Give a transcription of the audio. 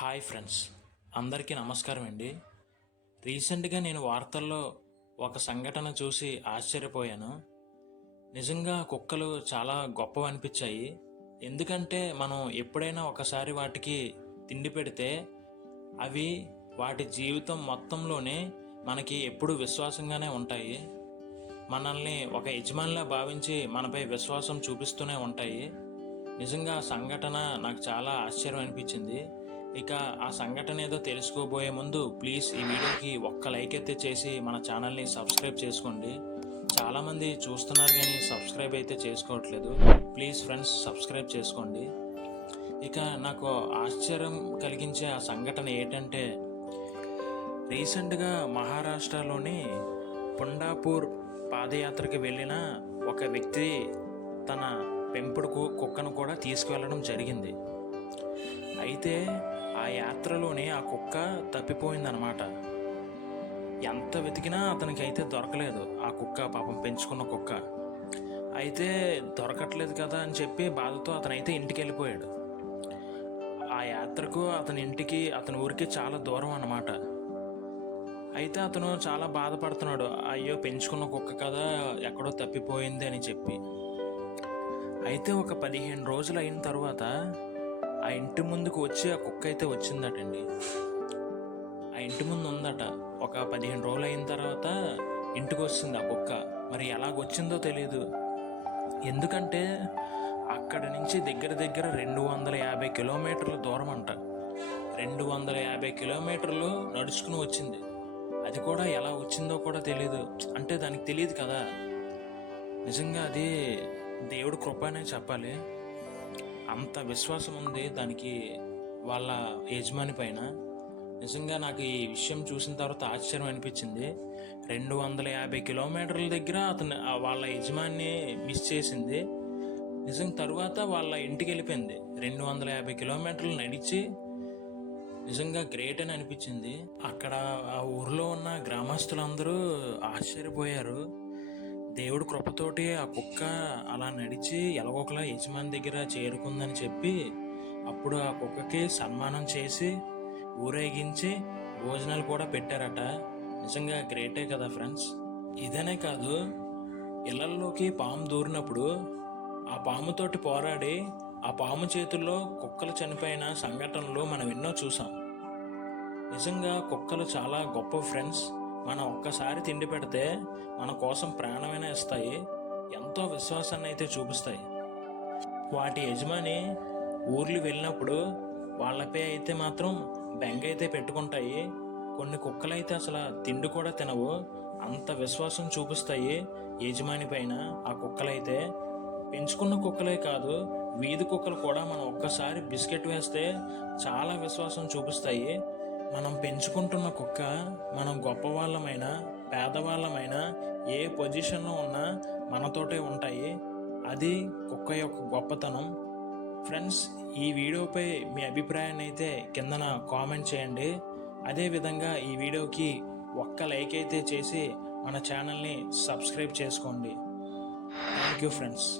Hi friends, అందరికీ నమస్కారం అండి. రీసెంట్గా నేను వార్తల్లో ఒక సంఘటన చూసి ఆశ్చర్యపోయాను. నిజంగా కుక్కలు చాలా గొప్పవి అనిపించాయి. ఎందుకంటే మనం ఎప్పుడైనా ఒకసారి వాటికి తిండి పెడితే అవి వాటి జీవితం మొత్తంలోనే మనకి ఎప్పుడు విశ్వాసంగానే ఉంటాయి. మనల్ని ఒక యజమానిలా భావించి మనపై విశ్వాసం చూపిస్తూనే ఉంటాయి. నిజంగా ఆ సంఘటన నాకు చాలా ఆశ్చర్యం అనిపించింది. ఇక ఆ సంఘటన ఏదో తెలుసుకోబోయే ముందు ప్లీజ్ ఈ వీడియోకి ఒక్క లైక్ అయితే చేసి మన ఛానల్ని సబ్స్క్రైబ్ చేసుకోండి. చాలామంది చూస్తున్నారు కానీ సబ్స్క్రైబ్ అయితే చేసుకోవట్లేదు. ప్లీజ్ ఫ్రెండ్స్, సబ్స్క్రైబ్ చేసుకోండి. ఇక నాకు ఆశ్చర్యం కలిగించే ఆ సంఘటన ఏంటంటే, రీసెంట్గా మహారాష్ట్రలోని పుండాపూర్ పాదయాత్రకి వెళ్ళిన ఒక వ్యక్తి తన పెంపుడు కుక్కను కూడా తీసుకువెళ్ళడం జరిగింది. అయితే ఆ యాత్రలోనే ఆ కుక్క తప్పిపోయిందనమాట. ఎంత వెతికినా అతనికి అయితే దొరకలేదు. ఆ కుక్క పాపం పెంచుకున్న కుక్క అయితే దొరకట్లేదు కదా అని చెప్పి బాధతో అతనైతే ఇంటికి వెళ్ళిపోయాడు. ఆ యాత్రకు అతని ఊరికి చాలా దూరం అన్నమాట. అయితే అతను చాలా బాధపడుతున్నాడు. అయ్యో, పెంచుకున్న కుక్క కదా ఎక్కడో తప్పిపోయింది అని చెప్పి. అయితే ఒక 15 రోజులు అయిన తర్వాత ఆ ఇంటి ముందుకు వచ్చి ఆ కుక్క అయితే వచ్చిందటండి. ఆ ఇంటి ముందు ఉందట. ఒక 15 రోజులు అయిన తర్వాత ఇంటికి వస్తుంది ఆ కుక్క. మరి ఎలాగొచ్చిందో తెలియదు. ఎందుకంటే అక్కడ నుంచి దగ్గర 250 కిలోమీటర్ల దూరం అంట. 250 కిలోమీటర్లు నడుచుకుని వచ్చింది. అది కూడా ఎలా వచ్చిందో కూడా తెలియదు. అంటే దానికి తెలియదు కదా. నిజంగా అది దేవుడి కృప అనే చెప్పాలి. అంత విశ్వాసం ఉంది దానికి వాళ్ళ యజమాని పైన. నిజంగా నాకు ఈ విషయం చూసిన తర్వాత ఆశ్చర్యం అనిపించింది. 250 కిలోమీటర్ల దగ్గర వాళ్ళ యజమాని మిస్ చేసింది. నిజంగా తరువాత వాళ్ళ ఇంటికి వెళ్ళిపోయింది. 250 కిలోమీటర్లు నడిచి. నిజంగా గ్రేట్ అని అనిపించింది. అక్కడ ఆ ఊరిలో ఉన్న గ్రామస్తులందరూ ఆశ్చర్యపోయారు. దేవుడు కృపతోటి ఆ కుక్క అలా నడిచి ఎలాగోకలా యజమాని దగ్గర చేరుకుందని చెప్పి అప్పుడు ఆ కుక్కకి సన్మానం చేసి ఊరేగించి భోజనాలు కూడా పెట్టారట. నిజంగా గ్రేటే కదా ఫ్రెండ్స్. ఇదనే కాదు, ఇళ్లలోకి పాము దూరినప్పుడు ఆ పాముతోటి పోరాడి ఆ పాము చేతుల్లో కుక్కలు చనిపోయిన సంఘటనలు మనం ఎన్నో చూసాం. నిజంగా కుక్కలు చాలా గొప్ప ఫ్రెండ్స్. మనం ఒక్కసారి తిండి పెడితే మన కోసం ప్రాణమైనా ఇస్తాయి. ఎంతో విశ్వాసాన్ని అయితే చూపిస్తాయి. వాటి యజమాని ఊర్లు వెళ్ళినప్పుడు వాళ్ళపై అయితే మాత్రం బెంగ అయితే పెట్టుకుంటాయి. కొన్ని కుక్కలైతే అసలు తిండి కూడా తినవు. అంత విశ్వాసం చూపిస్తాయి యజమాని పైన ఆ కుక్కలైతే. పెంచుకున్న కుక్కలే కాదు, వీధి కుక్కలు కూడా మనం ఒక్కసారి బిస్కెట్ వేస్తే చాలా విశ్వాసం చూపిస్తాయి. మనం పెంచుకుంటున్న కుక్క మనం గొప్పవాళ్ళమైనా పేదవాళ్ళమైనా ఏ పొజిషన్లో ఉన్నా మనతోటే ఉంటాయి. అది కుక్క యొక్క గొప్పతనం. ఫ్రెండ్స్, ఈ వీడియోపై మీ అభిప్రాయాన్ని అయితే కిందన కామెంట్ చేయండి. అదేవిధంగా ఈ వీడియోకి ఒక్క లైక్ అయితే చేసి మన ఛానల్ని సబ్స్క్రైబ్ చేసుకోండి. Thank you friends.